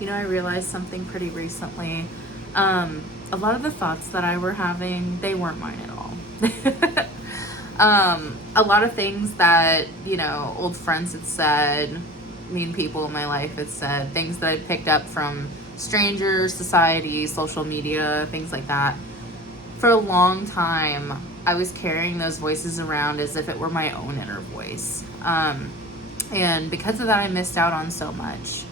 You know, I realized something pretty recently. A lot of the thoughts that I were having, they weren't mine at all. A lot of things that, you know, old friends had said, mean people in my life had said, things that I'd picked up from strangers, society, social media, things like that. For a long time, I was carrying those voices around as if it were my own inner voice. And because of that, I missed out on so much.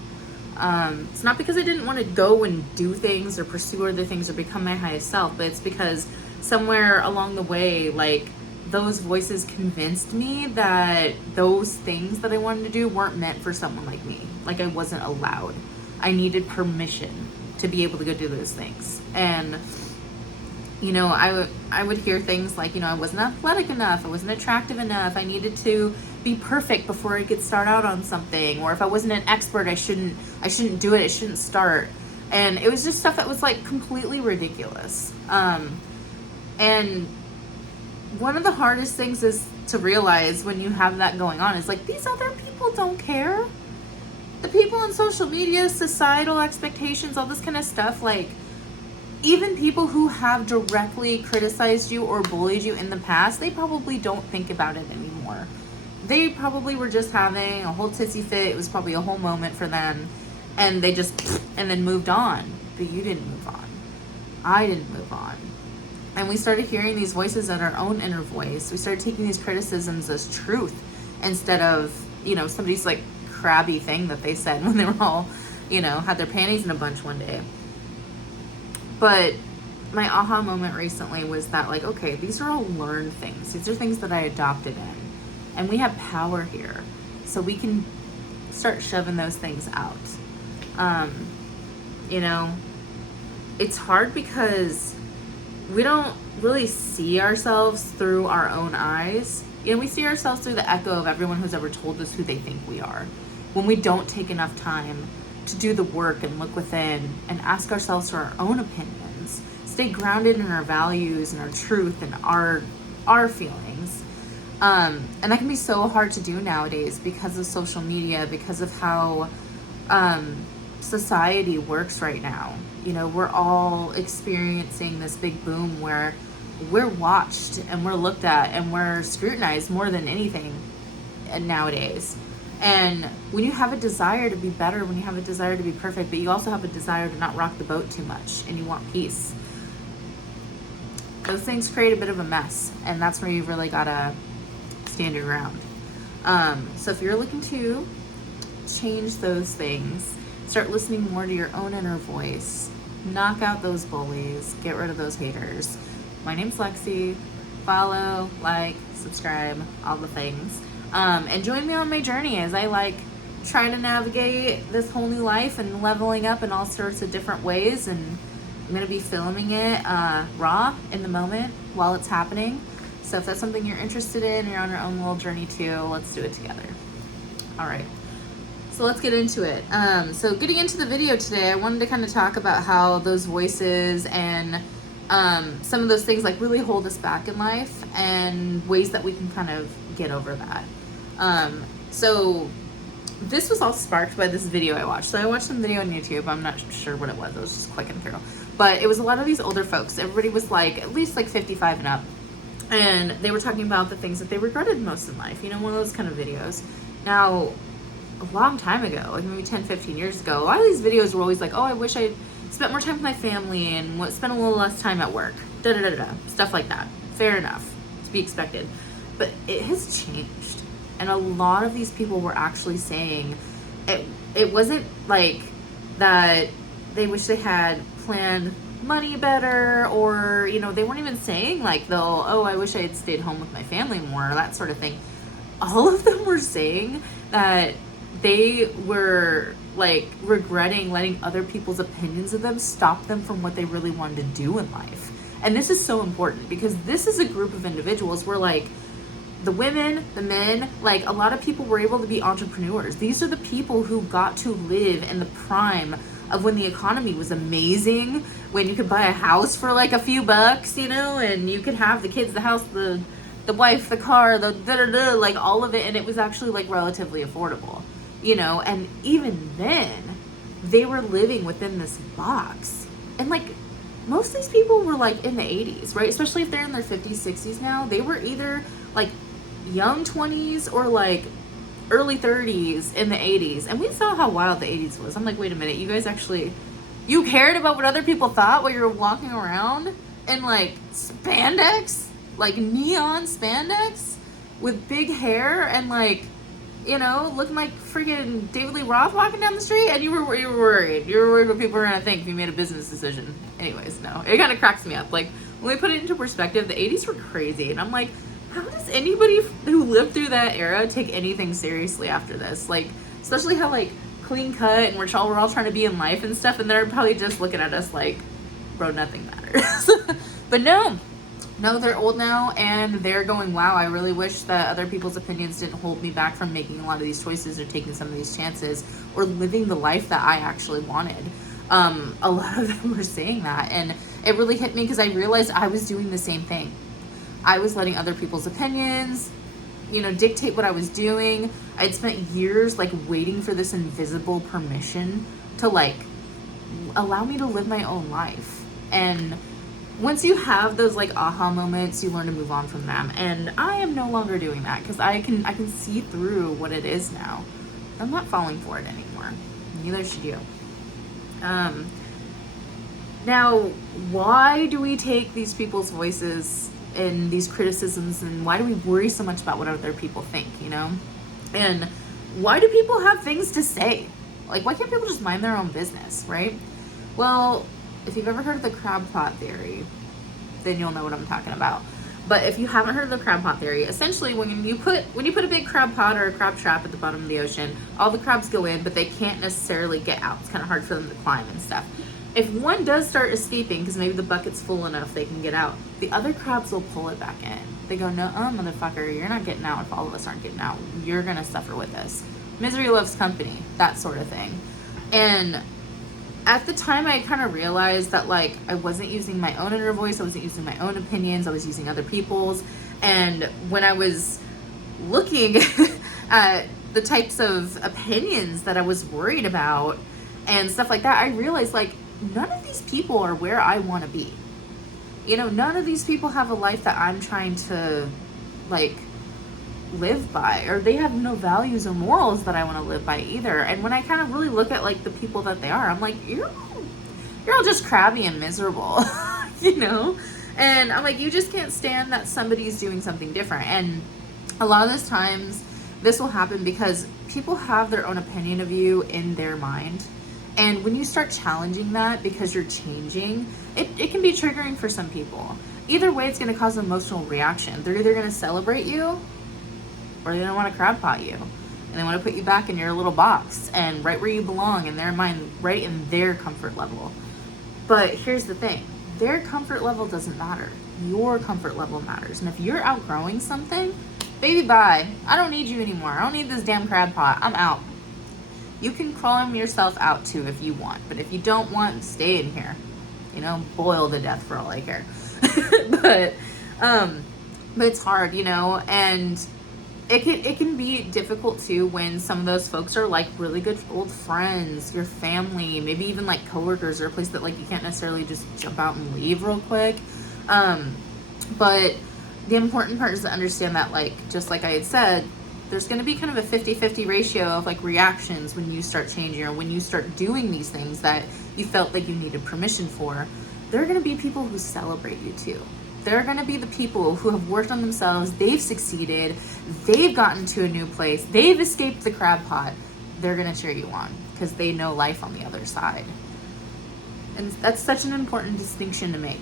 It's not because I didn't want to go and do things or pursue other things or become my highest self, but it's because somewhere along the way, like, those voices convinced me that those things that I wanted to do weren't meant for someone like me. Like, I wasn't allowed. I needed permission to be able to go do those things. And you know, I would hear things like, you know, I wasn't athletic enough, I wasn't attractive enough, I needed to be perfect before I could start out on something, or if I wasn't an expert, I shouldn't do it, I shouldn't start. And it was just stuff that was like completely ridiculous. And one of the hardest things is to realize when you have that going on is like, these other people don't care. The people on social media, societal expectations, all this kind of stuff, like, even people who have directly criticized you or bullied you in the past, they probably don't think about it anymore. They probably were just having a whole titsy fit. It was probably a whole moment for them. And they just, and then moved on. But you didn't move on. I didn't move on. And we started hearing these voices at our own inner voice. We started taking these criticisms as truth instead of, you know, somebody's like crabby thing that they said when they were all, you know, had their panties in a bunch one day. But my aha moment recently was that, like, okay, these are all learned things. These are things that I adopted in. And we have power here. So we can start shoving those things out. You know, it's hard because we don't really see ourselves through our own eyes. You know, we see ourselves through the echo of everyone who's ever told us who they think we are. When we don't take enough time to do the work and look within and ask ourselves for our own opinions, stay grounded in our values and our truth and our feelings. And that can be so hard to do nowadays because of social media, because of how society works right now. You know, we're all experiencing this big boom where we're watched and we're looked at and we're scrutinized more than anything nowadays. And when you have a desire to be better, when you have a desire to be perfect, but you also have a desire to not rock the boat too much and you want peace, those things create a bit of a mess. And that's where you really gotta stand your ground. So if you're looking to change those things, start listening more to your own inner voice, knock out those bullies, get rid of those haters. My name's Lexi. Follow, like, subscribe, all the things. And join me on my journey as I like try to navigate this whole new life and leveling up in all sorts of different ways. And I'm going to be filming it raw in the moment while it's happening. So if that's something you're interested in, you're on your own little journey too, let's do it together. All right. So let's get into it. So getting into the video today, I wanted to kind of talk about how those voices and some of those things like really hold us back in life and ways that we can kind of get over that. So this was all sparked by this video I watched. So I watched some video on YouTube. I'm not sure what it was. I was just clicking through. But it was a lot of these older folks. Everybody was like at least like 55 and up. And they were talking about the things that they regretted most in life. You know, one of those kind of videos. Now, a long time ago, like maybe 10, 15 years ago, a lot of these videos were always like, oh, I wish I spent more time with my family and spent a little less time at work. Stuff like that. Fair enough. To be expected. But it has changed. And a lot of these people were actually saying it wasn't like that they wish they had planned money better, or, you know, they weren't even saying like I wish I had stayed home with my family more, or that sort of thing. All of them were saying that they were like regretting letting other people's opinions of them stop them from what they really wanted to do in life. And this is so important because this is a group of individuals where like the women, the men, like a lot of people were able to be entrepreneurs. These are the people who got to live in the prime of when the economy was amazing, when you could buy a house for like a few bucks, you know, and you could have the kids, the house, the wife, the car, like all of it. And it was actually like relatively affordable, you know, and even then they were living within this box. And like, most of these people were like in the 80s, right? Especially if they're in their 50s, 60s now. They were either like young 20s or like early 30s in the 80s. And we saw how wild the 80s was. I'm like, wait a minute, you guys actually, you cared about what other people thought while you were walking around in like spandex, like neon spandex with big hair and like, you know, looking like freaking David Lee Roth walking down the street, and you were worried. You were worried what people were gonna think if you made a business decision. Anyways, no, it kind of cracks me up. Like, when we put it into perspective, the 80s were crazy, and I'm like, how does anybody who lived through that era take anything seriously after this? Like, especially how like clean cut and we're all trying to be in life and stuff, and they're probably just looking at us like, bro, nothing matters. But no, they're old now, and they're going, wow, I really wish that other people's opinions didn't hold me back from making a lot of these choices or taking some of these chances or living the life that I actually wanted. A lot of them were saying that, and it really hit me because I realized I was doing the same thing. I was letting other people's opinions, you know, dictate what I was doing. I'd spent years like waiting for this invisible permission to like allow me to live my own life. And once you have those like aha moments, you learn to move on from them. And I am no longer doing that because I can see through what it is now. I'm not falling for it anymore. Neither should you. Now, why do we take these people's voices and these criticisms, and why do we worry so much about what other people think, you know? And why do people have things to say? Like, why can't people just mind their own business, right? Well, if you've ever heard of the crab pot theory, then you'll know what I'm talking about. But if you haven't heard of the crab pot theory, essentially when you put a big crab pot or a crab trap at the bottom of the ocean, all the crabs go in, but they can't necessarily get out. It's kind of hard for them to climb and stuff. If one does start escaping, because maybe the bucket's full enough they can get out, the other crabs will pull it back in. They go, no, motherfucker, you're not getting out if all of us aren't getting out. You're going to suffer with us. Misery loves company, that sort of thing. And at the time, I kind of realized that, like, I wasn't using my own inner voice. I wasn't using my own opinions. I was using other people's. And when I was looking at the types of opinions that I was worried about and stuff like that, I realized, like, none of these people are where I want to be. You know, none of these people have a life that I'm trying to, like, live by, or they have no values or morals that I want to live by either. And when I kind of really look at like the people that they are, I'm like, you're all just crabby and miserable, you know? And I'm like, you just can't stand that somebody's doing something different. And a lot of those times this will happen because people have their own opinion of you in their mind. And when you start challenging that because you're changing, it can be triggering for some people. Either way, it's going to cause an emotional reaction. They're either going to celebrate you, or they don't want to crab pot you, and they want to put you back in your little box and right where you belong in their mind, right in their comfort level. But here's the thing, their comfort level doesn't matter. Your comfort level matters. And if you're outgrowing something, baby, bye. I don't need you anymore. I don't need this damn crab pot. I'm out. You can climb yourself out too if you want, but if you don't want, stay in here. You know, boil to death for all I care. but it's hard, you know, and it can be difficult too when some of those folks are like really good old friends, your family, maybe even like coworkers, or a place that like you can't necessarily just jump out and leave real quick. But the important part is to understand that, like, just like I had said, there's going to be kind of a 50-50 ratio of like reactions when you start changing or when you start doing these things that you felt like you needed permission for. There are going to be people who celebrate you too. There are going to be the people who have worked on themselves, they've succeeded, they've gotten to a new place, they've escaped the crab pot. They're going to cheer you on because they know life on the other side. And that's such an important distinction to make,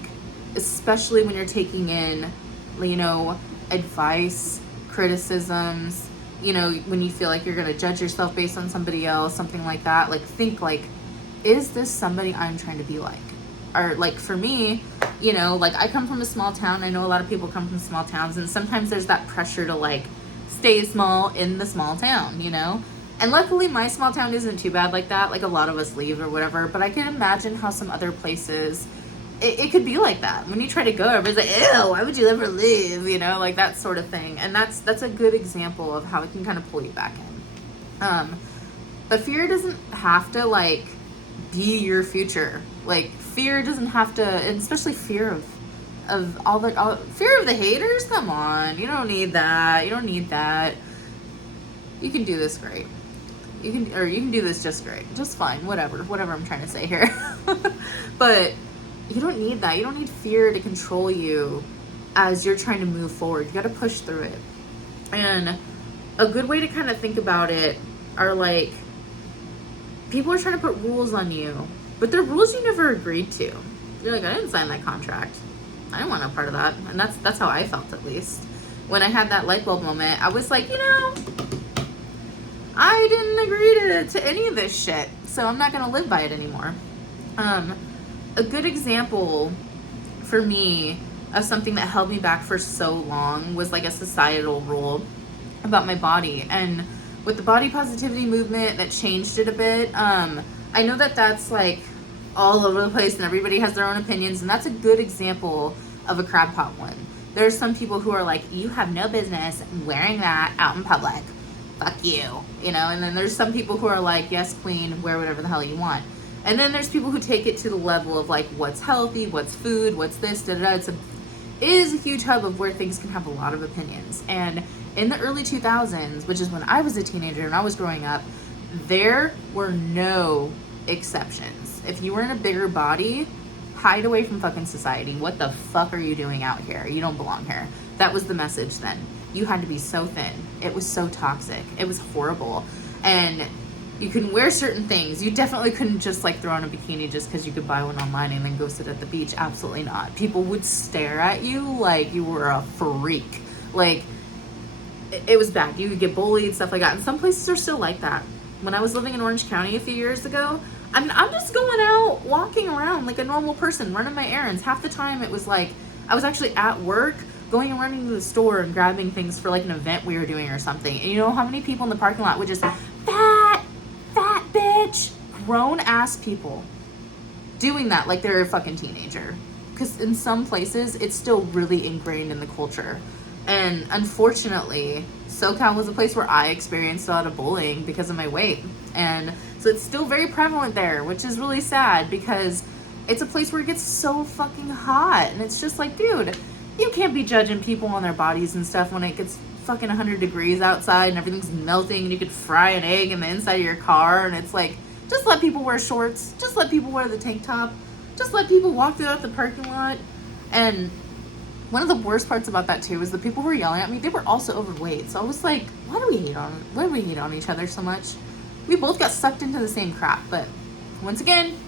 especially when you're taking in, you know, advice, criticisms, you know, when you feel like you're going to judge yourself based on somebody else, something like that. Like, think like, is this somebody I'm trying to be like? Or like for me, you know, like I come from a small town. I know a lot of people come from small towns, and sometimes there's that pressure to like stay small in the small town, you know? And luckily my small town isn't too bad like that. Like a lot of us leave or whatever, but I can imagine how some other places it could be like that. When you try to go, everybody's like, ew, why would you ever live? You know, like that sort of thing. And that's a good example of how it can kind of pull you back in. But fear doesn't have to like be your future. Like, fear doesn't have to, and especially fear of fear of the haters. Come on, you don't need that. You don't need that. You can do this great. You can do this just great, just fine, whatever I'm trying to say here. But you don't need that. You don't need fear to control you as you're trying to move forward. You got to push through it. And a good way to kind of think about it are like, people are trying to put rules on you, but they're rules you never agreed to. You're like, I didn't sign that contract. I didn't want no part of that. And that's how I felt, at least. When I had that light bulb moment, I was like, I didn't agree to any of this shit, so I'm not going to live by it anymore. A good example for me of something that held me back for so long was like a societal rule about my body. And with the body positivity movement, that changed it a bit. I know that that's like all over the place and everybody has their own opinions, and that's a good example of a crab pot one. There's some people who are like, you have no business wearing that out in public. Fuck you. And then there's some people who are like, yes, queen, wear whatever the hell you want. And then there's people who take it to the level of like, what's healthy, what's food, what's this, da-da-da. It is a huge hub of where things can have a lot of opinions. And in the early 2000s, which is when I was a teenager and I was growing up, there were no exceptions. If you were in a bigger body, hide away from fucking society. What the fuck are you doing out here? You don't belong here. That was the message then. You had to be so thin. It was so toxic. It was horrible. And you couldn't wear certain things. You definitely couldn't just like throw on a bikini just because you could buy one online and then go sit at the beach. Absolutely not. People would stare at you like you were a freak. Like, it was bad. You would get bullied, stuff like that. And some places are still like that. When I was living in Orange County a few years ago, I'm just going out, walking around like a normal person, running my errands. Half the time it was like, I was actually at work, going and running to the store and grabbing things for like an event we were doing or something. And you know how many people in the parking lot would just, fat bitch, grown ass people doing that like they're a fucking teenager. Because in some places, it's still really ingrained in the culture. And unfortunately, SoCal was a place where I experienced a lot of bullying because of my weight. And so it's still very prevalent there, which is really sad because it's a place where it gets so fucking hot. And it's just like, dude, you can't be judging people on their bodies and stuff when it gets fucking 100 degrees outside and everything's melting and you could fry an egg in the inside of your car. And it's like, just let people wear shorts. Just let people wear the tank top. Just let people walk throughout the parking lot. And one of the worst parts about that too is the people who were yelling at me, they were also overweight. So I was like, why do we hate on each other so much? We both got sucked into the same crap. But once again,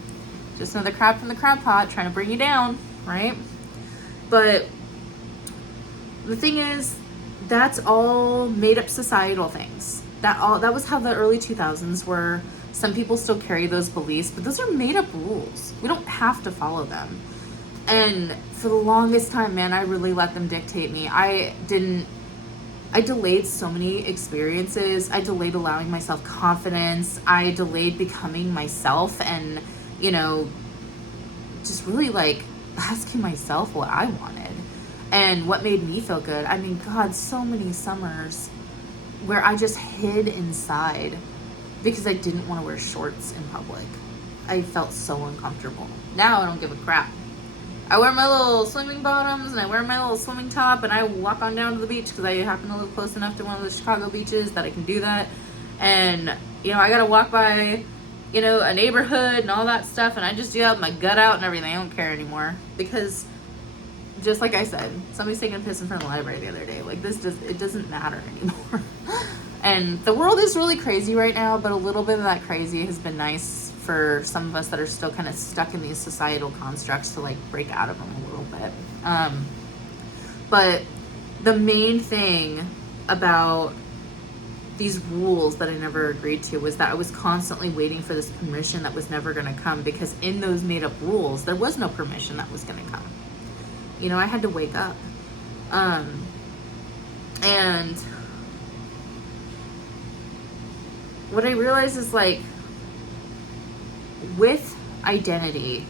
just another crab from the crab pot trying to bring you down, right? But the thing is, that's all made up societal things. That was how the early 2000s were. Some people still carry those beliefs, but those are made up rules. We don't have to follow them. And for the longest time, man, I really let them dictate me. I delayed so many experiences. I delayed allowing myself confidence. I delayed becoming myself and, just really like asking myself what I wanted and what made me feel good. I mean, God, so many summers where I just hid inside because I didn't want to wear shorts in public. I felt so uncomfortable. Now I don't give a crap. I wear my little swimming bottoms and I wear my little swimming top and I walk on down to the beach because I happen to live close enough to one of the Chicago beaches that I can do that. And, I got to walk by, a neighborhood and all that stuff, and I just do have my gut out and everything. I don't care anymore because, just like I said, somebody's taking a piss in front of the library the other day. Like, it doesn't matter anymore. And the world is really crazy right now, but a little bit of that crazy has been nice for some of us that are still kind of stuck in these societal constructs to like break out of them a little bit. But the main thing about these rules that I never agreed to was that I was constantly waiting for this permission that was never going to come, because in those made up rules, there was no permission that was going to come. I had to wake up. And what I realized is like, with identity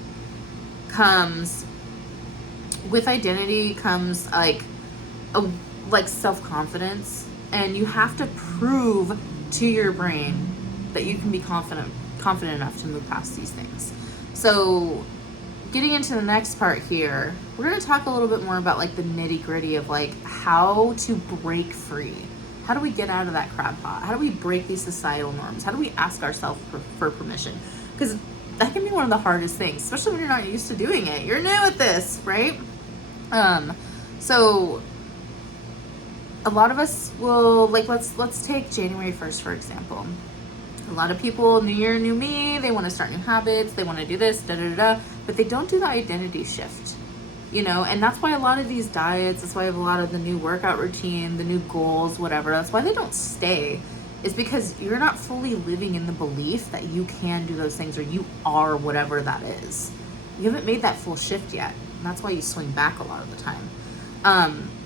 comes like self-confidence, and you have to prove to your brain that you can be confident confident enough to move past these things. So getting into the next part here, we're going to talk a little bit more about like the nitty gritty of like how to break free. How do we get out of that crab pot? How do we break these societal norms? How do we ask ourselves for permission? Because that can be one of the hardest things, especially when you're not used to doing it. You're new at this, right? So a lot of us will, like, let's take January 1st, for example. A lot of people, new year, new me, they want to start new habits, they want to do this, but they don't do the identity shift, you know? And that's why a lot of these diets, that's why a lot of the new workout routine, the new goals, whatever, that's why they don't stay, is because you're not fully living in the belief that you can do those things or you are whatever that is. You haven't made that full shift yet. And that's why you swing back a lot of the time.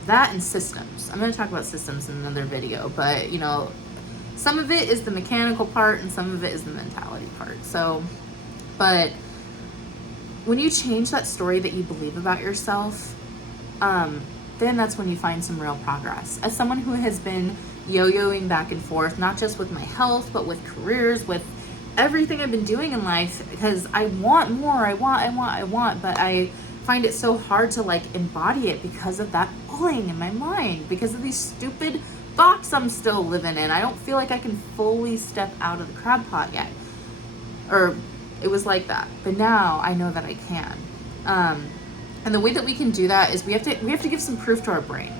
That and systems. I'm going to talk about systems in another video, but you know, some of it is the mechanical part and some of it is the mentality part. So, but when you change that story that you believe about yourself, then that's when you find some real progress. As someone who has been yo-yoing back and forth, not just with my health, but with careers, with everything I've been doing in life, because I want more, I want, but I find it so hard to like embody it because of that bullying in my mind, because of these stupid thoughts I'm still living in. I don't feel like I can fully step out of the crab pot yet. Or it was like that. But now I know that I can. And the way that we can do that is we have to give some proof to our brain.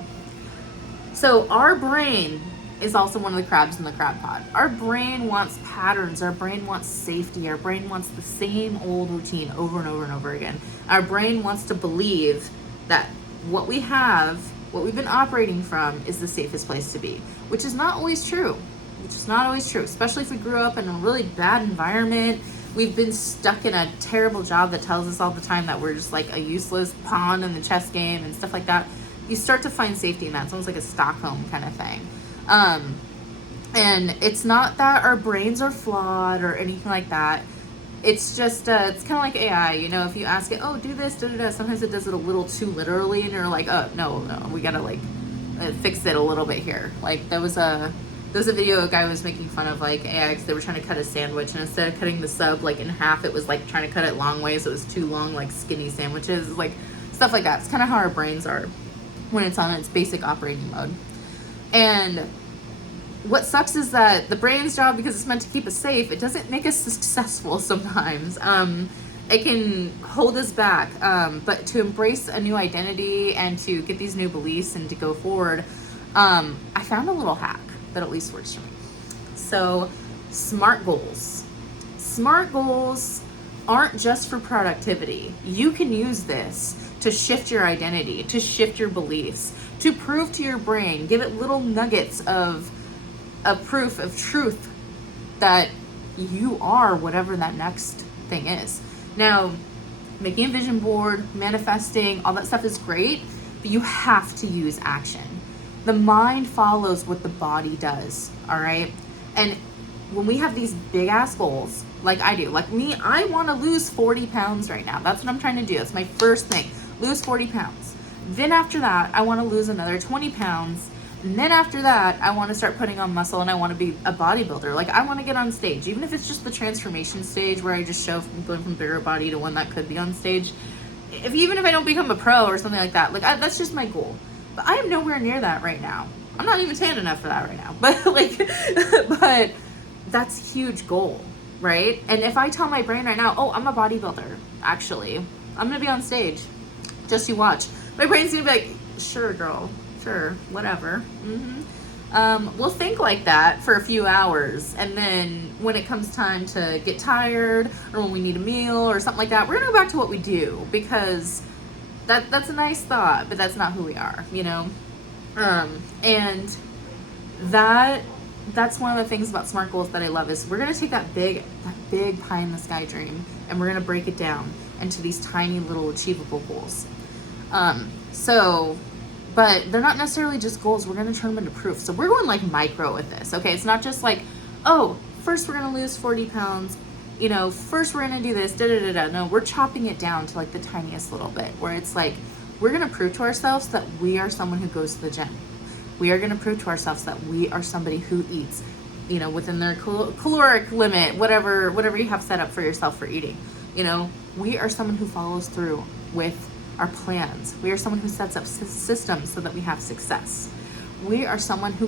So our brain is also one of the crabs in the crab pot. Our brain wants patterns. Our brain wants safety. Our brain wants the same old routine over and over and over again. Our brain wants to believe that what we have, what we've been operating from, is the safest place to be, which is not always true. Especially if we grew up in a really bad environment. We've been stuck in a terrible job that tells us all the time that we're just like a useless pawn in the chess game and stuff like that. You start to find safety in that. It's almost like a Stockholm kind of thing. And it's not that our brains are flawed or anything like that. It's just, it's kind of like AI, you know, if you ask it, oh, do this, sometimes it does it a little too literally, and you're like, oh, no, we gotta like fix it a little bit here. Like there was a video a guy was making fun of like AI because they were trying to cut a sandwich, and instead of cutting the sub like in half, it was like trying to cut it long ways, so it was too long, like skinny sandwiches, like stuff like that. It's kind of how our brains are when it's on its basic operating mode. And what sucks is that the brain's job, because it's meant to keep us safe, it doesn't make us successful sometimes. It can hold us back, but to embrace a new identity and to get these new beliefs and to go forward, I found a little hack that at least works for me. So, SMART goals. SMART goals aren't just for productivity. You can use this to shift your identity, to shift your beliefs, to prove to your brain, give it little nuggets of proof of truth that you are whatever that next thing is. Now, making a vision board, manifesting, all that stuff is great, but you have to use action. The mind follows what the body does, all right? And when we have these big ass goals, like I do, like me, I want to lose 40 pounds right now. That's what I'm trying to do. That's my first thing, lose 40 pounds. Then after that, I want to lose another 20 pounds. And then after that, I want to start putting on muscle and I want to be a bodybuilder. Like I want to get on stage, even if it's just the transformation stage where I just show from going from bigger body to one that could be on stage. Even if I don't become a pro or something like that, like that's just my goal. But I am nowhere near that right now. I'm not even tan enough for that right now. But but that's a huge goal, right? And if I tell my brain right now, oh, I'm a bodybuilder, actually, I'm going to be on stage. Just you watch. My brain's going to be like, sure, girl. Sure, whatever. We'll think like that for a few hours, and then when it comes time to get tired or when we need a meal or something like that, we're gonna go back to what we do, because that's a nice thought, but that's not who we are, you know. And that's one of the things about SMART goals that I love, is we're gonna take that big pie in the sky dream and we're gonna break it down into these tiny little achievable goals. But they're not necessarily just goals. We're going to turn them into proof. So we're going like micro with this, okay? It's not just like, oh, first we're going to lose 40 pounds. You know, first we're going to do this, No, we're chopping it down to like the tiniest little bit, where it's like, we're going to prove to ourselves that we are someone who goes to the gym. We are going to prove to ourselves that we are somebody who eats within their caloric limit, whatever you have set up for yourself for eating. We are someone who follows through with our plans. We are someone who sets up systems so that we have success. We are someone who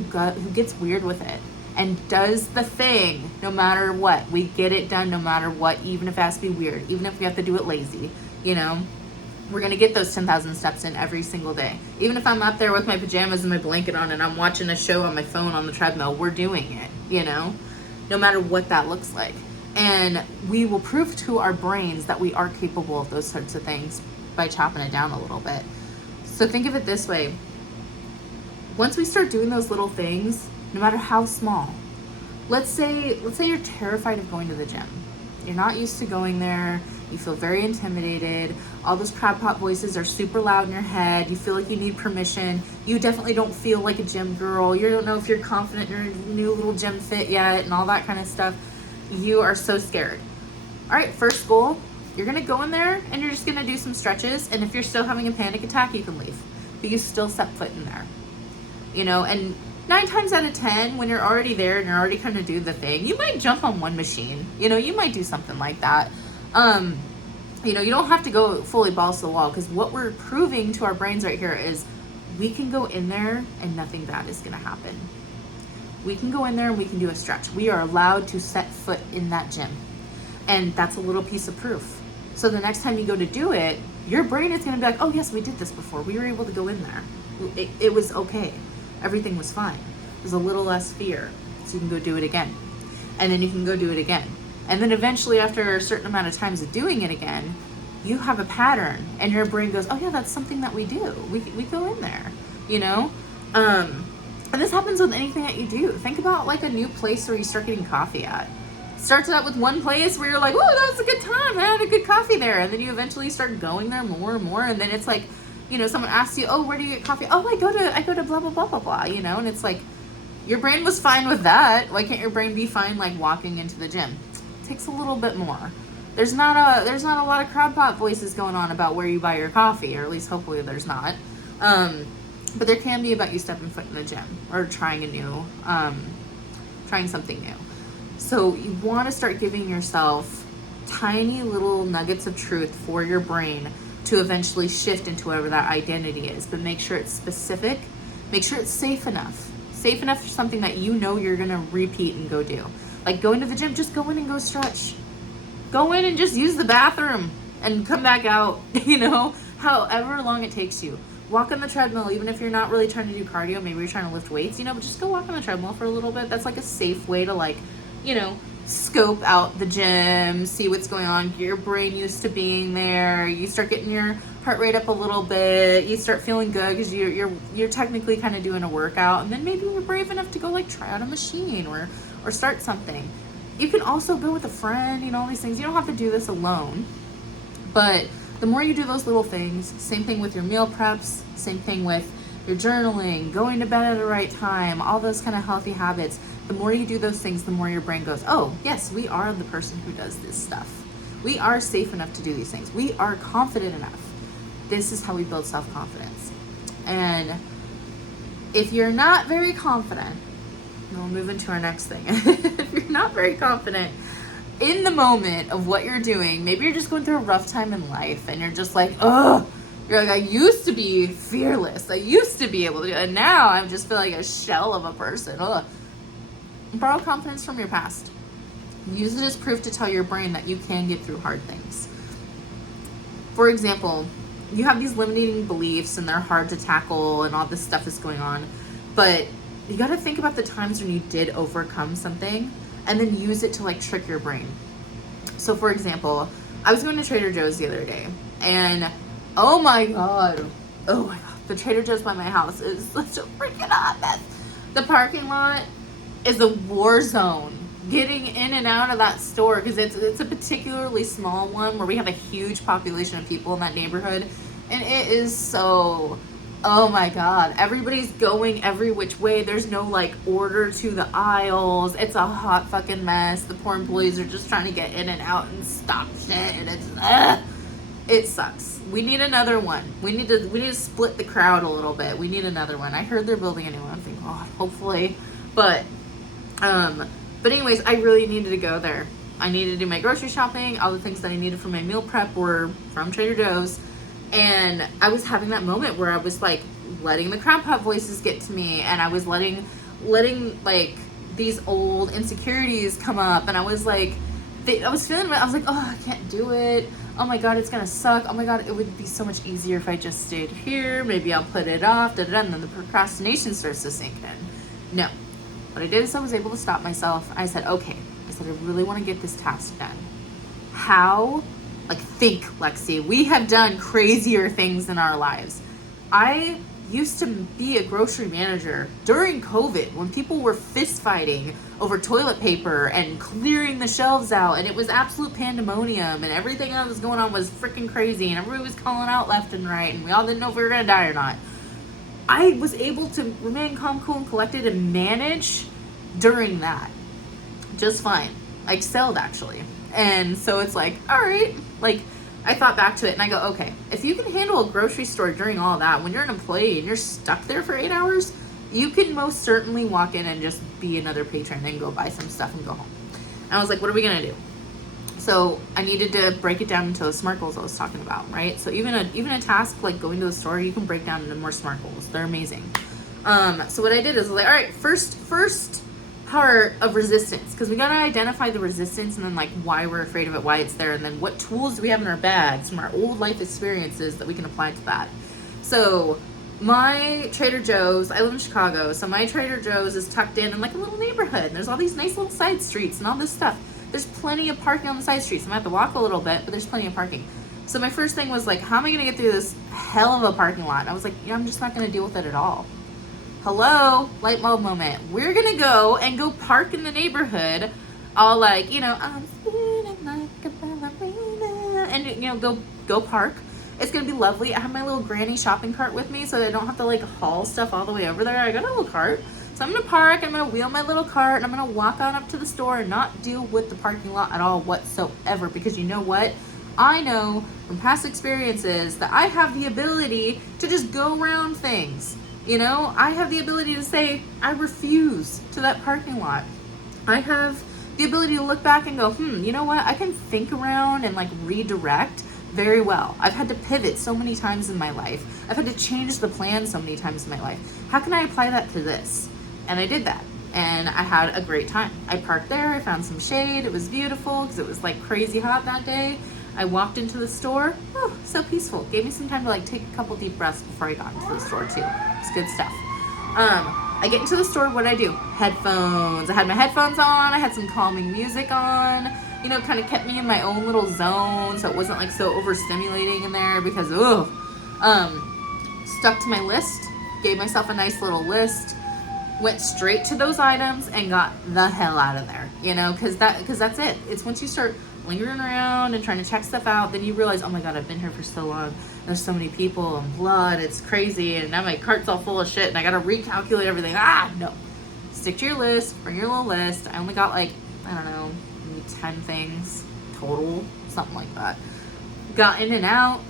gets weird with it and does the thing no matter what. We get it done no matter what, even if it has to be weird, even if we have to do it lazy. We're going to get those 10,000 steps in every single day. Even if I'm up there with my pajamas and my blanket on and I'm watching a show on my phone on the treadmill, we're doing it, no matter what that looks like. And we will prove to our brains that we are capable of those sorts of things by chopping it down a little bit. So think of it this way. Once we start doing those little things, no matter how small, let's say you're terrified of going to the gym. You're not used to going there. You feel very intimidated. All those crab pot voices are super loud in your head. You feel like you need permission. You definitely don't feel like a gym girl. You don't know if you're confident in your new little gym fit yet and all that kind of stuff. You are so scared. All right, first goal, you're going to go in there and you're just going to do some stretches. And if you're still having a panic attack, you can leave. But you still set foot in there. And 9 times out of 10, when you're already there and you're already kind of doing the thing, you might jump on one machine. You might do something like that. You don't have to go fully balls to the wall, because what we're proving to our brains right here is we can go in there and nothing bad is going to happen. We can go in there and we can do a stretch. We are allowed to set foot in that gym. And that's a little piece of proof. So the next time you go to do it, your brain is going to be like, oh yes, we did this before. We were able to go in there. It was okay. Everything was fine. There's a little less fear. So you can go do it again. And then you can go do it again. And then eventually, after a certain amount of times of doing it again, you have a pattern and your brain goes, oh yeah, that's something that we do. We go in there, And this happens with anything that you do. Think about like a new place where you start getting coffee at. Starts out with one place where you're like, oh, that was a good time. I had a good coffee there. And then you eventually start going there more and more. And then it's like, someone asks you, oh, where do you get coffee? Oh, I go to blah, blah, blah, blah, blah, And it's like, your brain was fine with that. Why can't your brain be fine like walking into the gym? It takes a little bit more. There's not a lot of crab pot voices going on about where you buy your coffee, or at least hopefully there's not. But there can be about you stepping foot in the gym or trying something new. So you want to start giving yourself tiny little nuggets of truth for your brain to eventually shift into whatever that identity is. But make sure it's specific. Make sure it's safe enough. Safe enough for something that you're going to repeat and go do. Like going to the gym, just go in and go stretch. Go in and just use the bathroom and come back out, however long it takes you. Walk on the treadmill, even if you're not really trying to do cardio, maybe you're trying to lift weights, but just go walk on the treadmill for a little bit. That's like a safe way to scope out the gym, see what's going on, get your brain used to being there. You start getting your heart rate up a little bit. You start feeling good because you're technically kind of doing a workout, and then maybe you're brave enough to go try out a machine or start something. You can also go with a friend, all these things. You don't have to do this alone, but the more you do those little things, same thing with your meal preps, same thing with your journaling, going to bed at the right time, all those kind of healthy habits. The more you do those things, the more your brain goes, oh, yes, we are the person who does this stuff. We are safe enough to do these things. We are confident enough. This is how we build self-confidence. And if you're not very confident, we'll move into our next thing. If you're not very confident in the moment of what you're doing, maybe you're just going through a rough time in life and you're just like, ugh. You're like, I used to be fearless. I used to be able to, and now I just feel like a shell of a person. Ugh. Borrow confidence from your past. Use it as proof to tell your brain that you can get through hard things. For example, you have these limiting beliefs and they're hard to tackle and all this stuff is going on, but you got to think about the times when you did overcome something and then use it to trick your brain. So for example, I was going to Trader Joe's the other day and oh my god, the Trader Joe's by my house is such a freaking hot mess. The parking lot is a war zone getting in and out of that store because it's a particularly small one where we have a huge population of people in that neighborhood, and it is so, oh my god, everybody's going every which way. There's no order to the aisles. It's a hot fucking mess. The poor employees are just trying to get in and out and stock shit, and it sucks. We need another one. We need to split the crowd a little bit. We need another one. I heard they're building a new one. Thank God, hopefully. But But anyways, I really needed to go there. I needed to do my grocery shopping. All the things that I needed for my meal prep were from Trader Joe's. And I was having that moment where I was like letting the crab pot voices get to me, and I was letting like these old insecurities come up, and I was like, I was feeling, I was like, oh, I can't do it. Oh my God, it's gonna suck. Oh my God, it would be so much easier if I just stayed here. Maybe I'll put it off, and then the procrastination starts to sink in. No. What I did is I was able to stop myself. I said, okay. I said, I really want to get this task done. How? Like, think, Lexi. We have done crazier things in our lives. I used to be a grocery manager during COVID when people were fist fighting over toilet paper and clearing the shelves out, and it was absolute pandemonium, and everything that was going on was freaking crazy, and everybody was calling out left and right, and we all didn't know if we were going to die or not. I was able to remain calm, cool, and collected and manage during that just fine. I excelled, actually. And so it's like, all right, like, I thought back to it and I go, okay, if you can handle a grocery store during all that, when you're an employee and you're stuck there for 8 hours, you can most certainly walk in and just be another patron and go buy some stuff and go home. And I was like, what are we gonna do? So I needed to break it down into the SMART goals I was talking about, right? So even a task like going to the store, you can break down into more SMART goals. They're amazing. So what I did is I was like, all right, first part of resistance, because we got to identify the resistance and then like why we're afraid of it, why it's there, and then what tools do we have in our bags from our old life experiences that we can apply to that. So my Trader Joe's, I live in Chicago, so my Trader Joe's is tucked in like a little neighborhood, and there's all these nice little side streets and all this stuff. There's plenty of parking on the side streets. I might have to walk a little bit, but there's plenty of parking. So my first thing was like, how am I going to get through this hell of a parking lot? And I was like, I'm just not going to deal with it at all. Hello, light bulb moment. We're gonna go park in the neighborhood, all like, I'm feeling like a ballerina, and go park. It's gonna be lovely. I have my little granny shopping cart with me, so I don't have to like haul stuff all the way over there. I got a little cart, so I'm gonna park. I'm gonna wheel my little cart, and I'm gonna walk on up to the store and not deal with the parking lot at all whatsoever. Because you know what? I know from past experiences that I have the ability to just go around things. I have the ability to say, I refuse to that parking lot. I have the ability to look back and go, you know what? I can think around and like redirect very well. I've had to pivot so many times in my life. I've had to change the plan so many times in my life. How can I apply that to this? And I did that. And I had a great time. I parked there. I found some shade. It was beautiful because it was like crazy hot that day. I walked into the store. Oh, so peaceful. Gave me some time to like take a couple deep breaths before I got into the store too. It's good stuff. I get into the store. What did I do? Headphones. I had my headphones on. I had some calming music on. Kind of kept me in my own little zone, so it wasn't like so overstimulating in there because stuck to my list. Gave myself a nice little list. Went straight to those items and got the hell out of there. Because that's it. It's once you start lingering around and trying to check stuff out, then you realize, oh my God, I've been here for so long. There's so many people and blood. It's crazy. And now my cart's all full of shit and I got to recalculate everything. No. Stick to your list. Bring your little list. I only got like, I don't know, maybe 10 things total. Something like that. Got in and out.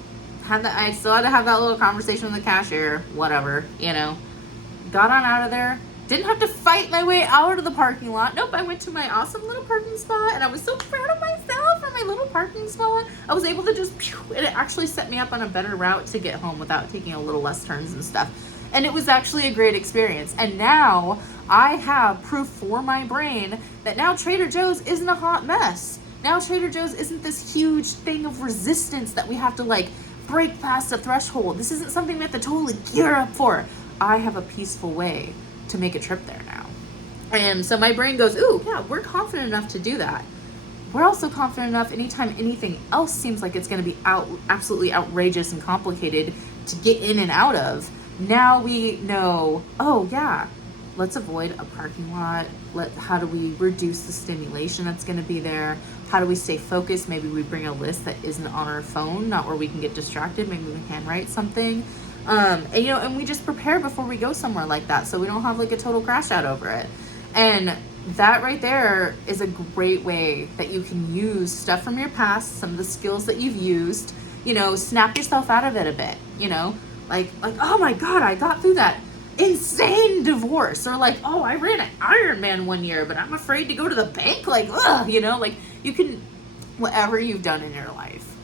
I still had to have that little conversation with the cashier. Whatever, Got on out of there. Didn't have to fight my way out of the parking lot. Nope, I went to my awesome little parking spot, and I was so proud of myself for my little parking spot. I was able to just, and it actually set me up on a better route to get home without taking a little less turns and stuff. And it was actually a great experience. And now I have proof for my brain that now Trader Joe's isn't a hot mess. Now Trader Joe's isn't this huge thing of resistance that we have to like break past a threshold. This isn't something we have to totally gear up for. I have a peaceful way to make a trip there now. And so my brain goes, ooh, yeah, we're confident enough to do that. We're also confident enough anytime anything else seems like it's going to be absolutely outrageous and complicated to get in and out of. Now we know, oh yeah, let's avoid a parking lot. How do we reduce the stimulation that's going to be there? How do we stay focused? Maybe we bring a list that isn't on our phone, not where we can get distracted. Maybe we handwrite something. And we just prepare before we go somewhere like that, so we don't have like a total crash out over it. And that right there is a great way that you can use stuff from your past, some of the skills that you've used, snap yourself out of it a bit, like, oh my God, I got through that. insane divorce, or like, oh, I ran an Ironman one year, but I'm afraid to go to the bank. Like, ugh, you know, like you can, whatever you've done in your life,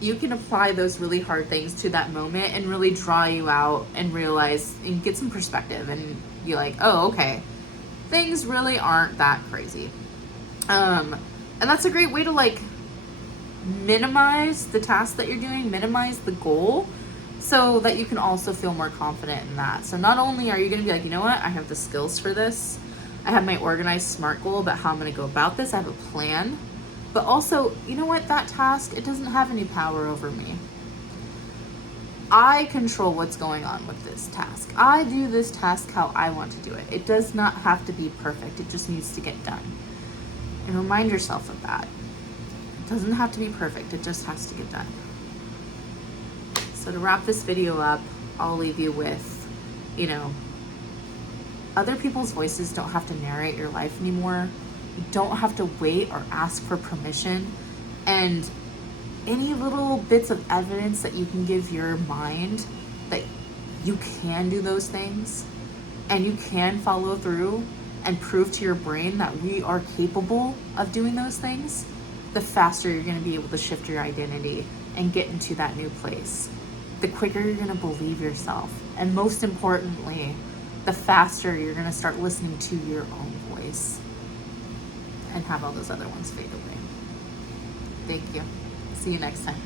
you can apply those really hard things to that moment and really draw you out and realize and get some perspective and be like, oh, okay, things really aren't that crazy. And that's a great way to like minimize the task that you're doing, minimize the goal, so that you can also feel more confident in that. So not only are you going to be like, you know what, I have the skills for this, I have my organized SMART goal about how I'm going to go about this, I have a plan, but also, you know what, that task, it doesn't have any power over me. I control what's going on with this task. I do this task how I want to do it. It does not have to be perfect. It just needs to get done. And remind yourself of that. It doesn't have to be perfect. It just has to get done. So to wrap this video up, I'll leave you with, you know, other people's voices don't have to narrate your life anymore. You don't have to wait or ask for permission. And any little bits of evidence that you can give your mind that you can do those things and you can follow through and prove to your brain that we are capable of doing those things, the faster you're going to be able to shift your identity and get into that new place. The quicker you're going to believe yourself. And most importantly, the faster you're going to start listening to your own voice and have all those other ones fade away. Thank you. See you next time.